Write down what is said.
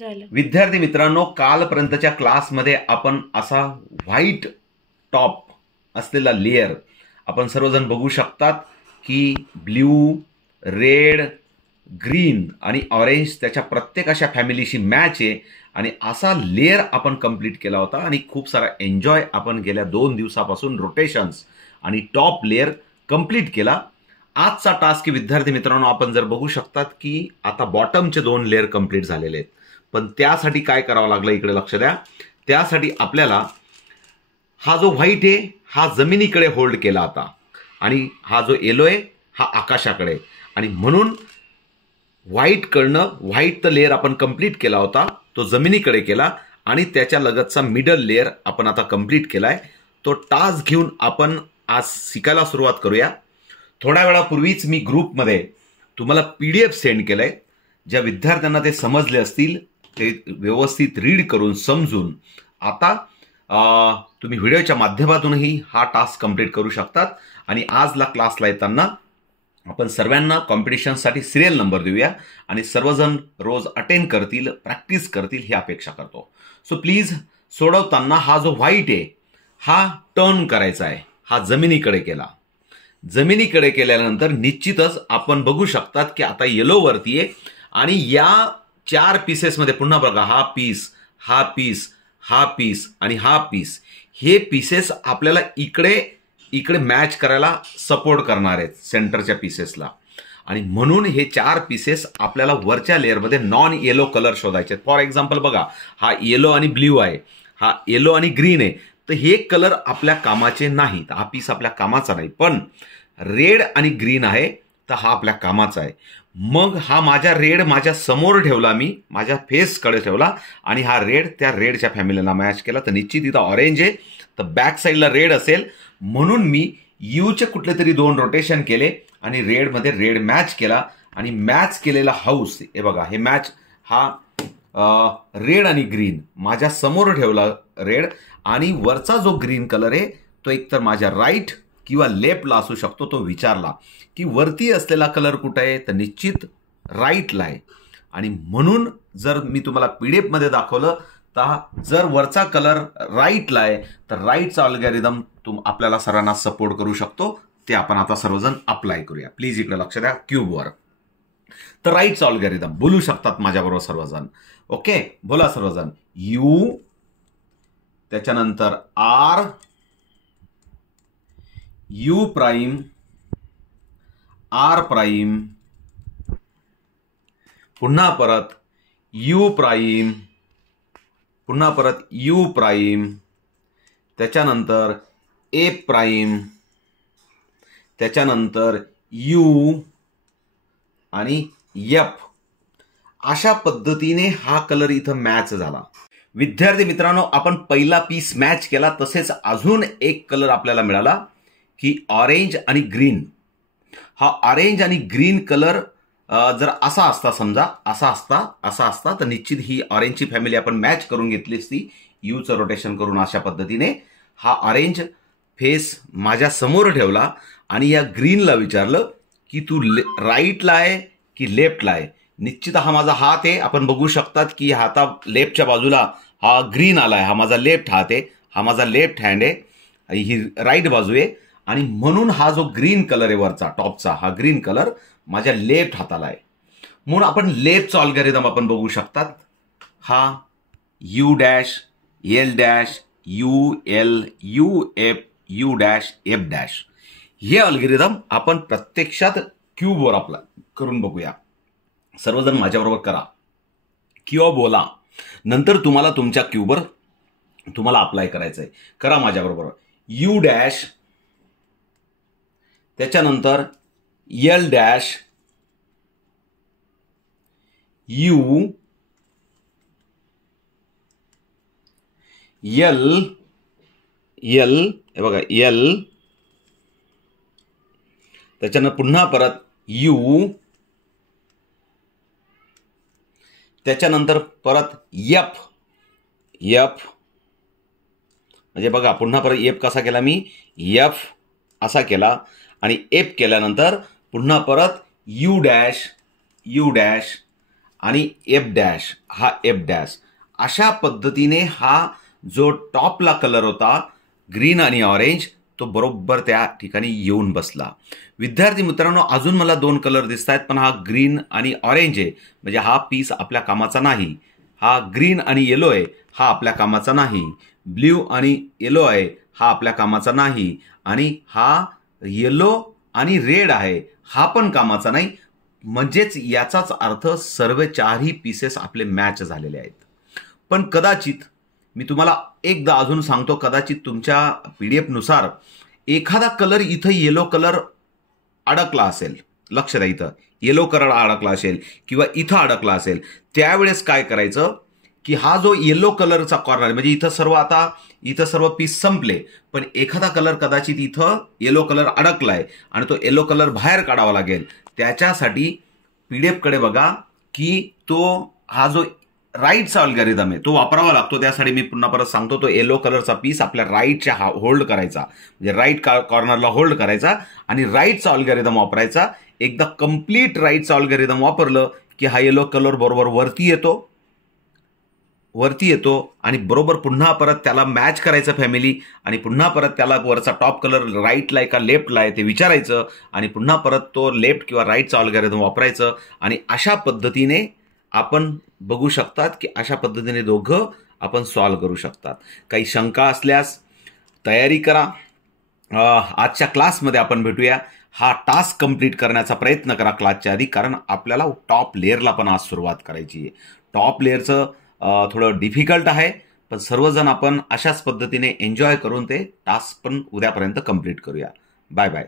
झालं. विद्यार्थी मित्रांनो, कालपर्यंतच्या क्लासमध्ये आपण असा व्हाईट टॉप असलेला लेअर आपण सर्वजण बघू शकतात की ब्ल्यू, रेड, ग्रीन आणि ऑरेंज त्याच्या प्रत्येक अशा फॅमिलीशी मॅच आहे आणि असा लेअर आपण कंप्लीट केला होता आणि खूप सारा एन्जॉय आपण गेल्या 2 दिवसापासून रोटेशन्स आणि टॉप लेअर कंप्लीट केला. आजचा टास्क विद्यार्थी मित्रांनो आपण जर बघू शकतात की आता बॉटमचे 2 लेअर कंप्लीट झालेले आहेत. पण त्यासाठी काय करावं लागलं इकडे लक्ष द्या. त्यासाठी आपल्याला हा जो व्हाईट आहे हा जमिनीकडे होल्ड केला आता आणि हा जो येलो आहे हा आकाशाकडे आणि म्हणून व्हाईट लेअर आपण कंप्लीट केला होता तो जमिनीकडे केला आणि त्याच्या लगतचा मिडल लेअर आपण आता कंप्लीट केलाय. तो टास्क घेऊन आपण आज शिकायला सुरुवात करूया. थोड्या वेळापूर्वीच मी ग्रुपमध्ये तुम्हाला PDF सेंड केलंय. ज्या विद्यार्थ्यांना ते समजले असतील ते व्यवस्थित रीड करून समजून आता तुम्ही व्हिडिओच्या माध्यमातूनही हा टास्क कंप्लीट करू शकतात. आणि आजला क्लासला येताना आपण सर्वांना कॉम्पिटिशनसाठी सिरियल नंबर देऊया आणि सर्वजण रोज अटेंड करतील, प्रॅक्टिस करतील ही अपेक्षा करतो. सो प्लीज सोडवताना हा जो व्हाईट आहे हा टर्न करायचा आहे. हा जमिनीकडे केला. जमिनीकडे केल्यानंतर निश्चितच आपण बघू शकतात की आता येलो वरती आहे आणि या 4 पीसेसमध्ये पुन्हा बघा हा पीस, हा पीस, हा पीस आणि हा पीस, हे पीसेस आपल्याला इकडे मॅच करायला सपोर्ट करणार आहेत सेंटरच्या पीसेसला आणि म्हणून हे 4 पीसेस आपल्याला वरच्या लेअरमध्ये नॉन येलो कलर शोधायचे आहेत. फॉर एक्झाम्पल बघा हा येलो आणि ब्ल्यू आहे, हा येलो आणि ग्रीन आहे, तर हे कलर आपल्या कामाचे नाहीत. हा पीस आपल्या कामाचा नाही. पण रेड आणि ग्रीन आहे तर हा आपल्या कामाचा आहे. मग हा माझ्या रेड माझ्या समोर ठेवला, मी माझ्या फेसकडे ठेवला आणि हा रेड त्या रेडच्या फॅमिलीला मॅच केला. तर निश्चित इथं ऑरेंज आहे तर बॅक साईडला रेड असेल म्हणून मी यूचे कुठले तरी 2 रोटेशन केले आणि रेडमध्ये रेड मॅच केला आणि मॅच केलेला हाऊस हे बघा, हे मॅच हा रेड आणि ग्रीन माझ्या समोर ठेवला रेड आणि वरचा जो ग्रीन कलर आहे तो एकतर माझ्या राईट किंवा लेफ्टला असू शकतो. तो विचारला की वरती असलेला कलर कुठे आहे तर निश्चित राईटला आहे आणि म्हणून जर मी तुम्हाला PDF मध्ये दाखवलं तर जर वरचा कलर राईटला आहे तर राईटचा अल्गोरिदम आपल्याला सर्वांना सपोर्ट करू शकतो. ते आपण आता सर्वजण अप्लाय करूया. प्लीज इकडे लक्ष द्या क्यूबवर. तर राईटचा अल्गोरिदम बोलू शकतात माझ्याबरोबर सर्वजण. ओके, बोला सर्वजण. यू, त्याच्यानंतर R, U prime, R prime, पुन्हा परत यू प्राईम, पुन्हा परत यू प्राईम, त्याच्यानंतर ए प्राईम, त्याच्यानंतर यू आणि एफ. अशा पद्धतीने हा कलर इथं मॅच झाला. विद्यार्थी मित्रांनो, आपण पहिला पीस मॅच केला तसेच अजून एक कलर आपल्याला मिळाला की ऑरेंज आणि ग्रीन. हा ऑरेंज आणि ग्रीन कलर जर असा असता, समजा असा असता तर निश्चित ही ऑरेंजची फॅमिली आपण मॅच करून घेतली असती यूचं रोटेशन करून. अशा पद्धतीने हा ऑरेंज फेस माझ्या समोर ठेवला आणि या ग्रीनला विचारलं की तू राईटला आहे की लेफ्टला आहे. निश्चित हा माझा हात आहे. आपण बघू शकतात की हाता लेफ्टच्या बाजूला हा ग्रीन आलाय. हा माझा लेफ्ट हात आहे, हा माझा लेफ्ट हँड आहे, ही राईट बाजू आहे आणि म्हणून हा जो ग्रीन कलर आहे वरचा टॉपचा, हा ग्रीन कलर माझ्या लेफ्ट हाताला आहे. म्हणून आपण लेफ्टचा अल्गोरिदम आपण बघू शकतात. हा you dash, L dash, U L, U F, you dash, F dash, हे अल्गोरिदम आपण प्रत्यक्षात क्यूबवर अप्लाय करून बघूया. सर्वजण माझ्याबरोबर करा किंवा बोला. नंतर तुम्हाला तुमच्या क्यूबवर तुम्हाला अप्लाय करायचंय. करा माझ्याबरोबर. यू डॅश, त्याच्यानंतर एल डॅश, यू, एल, हे बघा एल, त्याच्यानंतर पुन्हा परत यू, त्याच्यानंतर परत एफ, म्हणजे बघा पुन्हा परत एफ कसा केला मी, एफ असा केला आणि एफ केल्यानंतर पुन्हा परत यू डॅश, आणि एफ डॅश हा एफ डॅश, अशा पद्धतीने हा जो टॉपला कलर होता ग्रीन आणि ऑरेंज तो बरोबर त्या ठिकाणी येऊन बसला. विद्यार्थी मित्रांनो, अजून मला 2 कलर दिसत आहेत, पण हा ग्रीन आणि ऑरेंज आहे, म्हणजे हा पीस आपल्या कामाचा नाही. हा ग्रीन आणि येलो आहे, हा आपल्या कामाचा नाही. ब्ल्यू आणि येलो आहे, हा आपल्या कामाचा नाही. आणि हा येलो आणि रेड आहे, हा पण कामाचा नाही. म्हणजेच याचाच अर्थ सर्व 4ही पीसेस आपले मॅच झालेले आहेत. पण कदाचित मी तुम्हाला एकदा अजून सांगतो, कदाचित तुमच्या पीडीएफ नुसार एखादा कलर इथं येलो कलर अडकला असेल. लक्ष द्या, इथं येलो कलर अडकला असेल किंवा इथं अडकला असेल. त्यावेळेस काय करायचं की हा जो येलो कलरचा कॉर्नर, म्हणजे इथं सर्व पीस संपले, पण एखादा कलर कदाचित इथं येलो कलर अडकलाय आणि तो येलो कलर बाहेर काढावा लागेल. त्याच्यासाठी पीडीएफ कडे बघा की हा जो राईटचा अल्गोरिदम आहे तो वापरावा लागतो. त्यासाठी मी पुन्हा परत सांगतो, तो येलो कलरचा पीस आपल्या राईटच्या होल्ड करायचा, म्हणजे राईट कॉर्नरला होल्ड करायचा आणि राईटचा अल्गोरिदम वापरायचा. एकदा कंप्लीट राईटचा अल्गोरिदम वापरलं की हा येलो कलर बरोबर वरती येतो आणि बरोबर पुन्हा परत त्याला मॅच करायचं फॅमिली, आणि पुन्हा परत त्याला वरचा टॉप कलर राईटला आहे का लेफ्टला आहे ते विचारायचं, आणि पुन्हा परत तो लेफ्ट किंवा राईटचा अल्गोरिदम वापरायचं. आणि अशा पद्धतीने आपण बघू शकतात की अशा पद्धतीने दोघं आपण सॉल्व्ह करू शकतात. काही शंका असल्यास तयारी करा. आजच्या क्लासमध्ये आपण भेटूया. हा टास्क कंप्लीट करण्याचा प्रयत्न करा क्लासच्या आधी, कारण आपल्याला टॉप लेअरला पण आज सुरुवात करायची आहे. टॉप लेअरचं थोडं डिफिकल्ट आहे, पण सर्वजण आपण अशाच पद्धतीने एन्जॉय करून ते टास्क पण उद्यापर्यंत कंप्लीट करूया. Bye bye.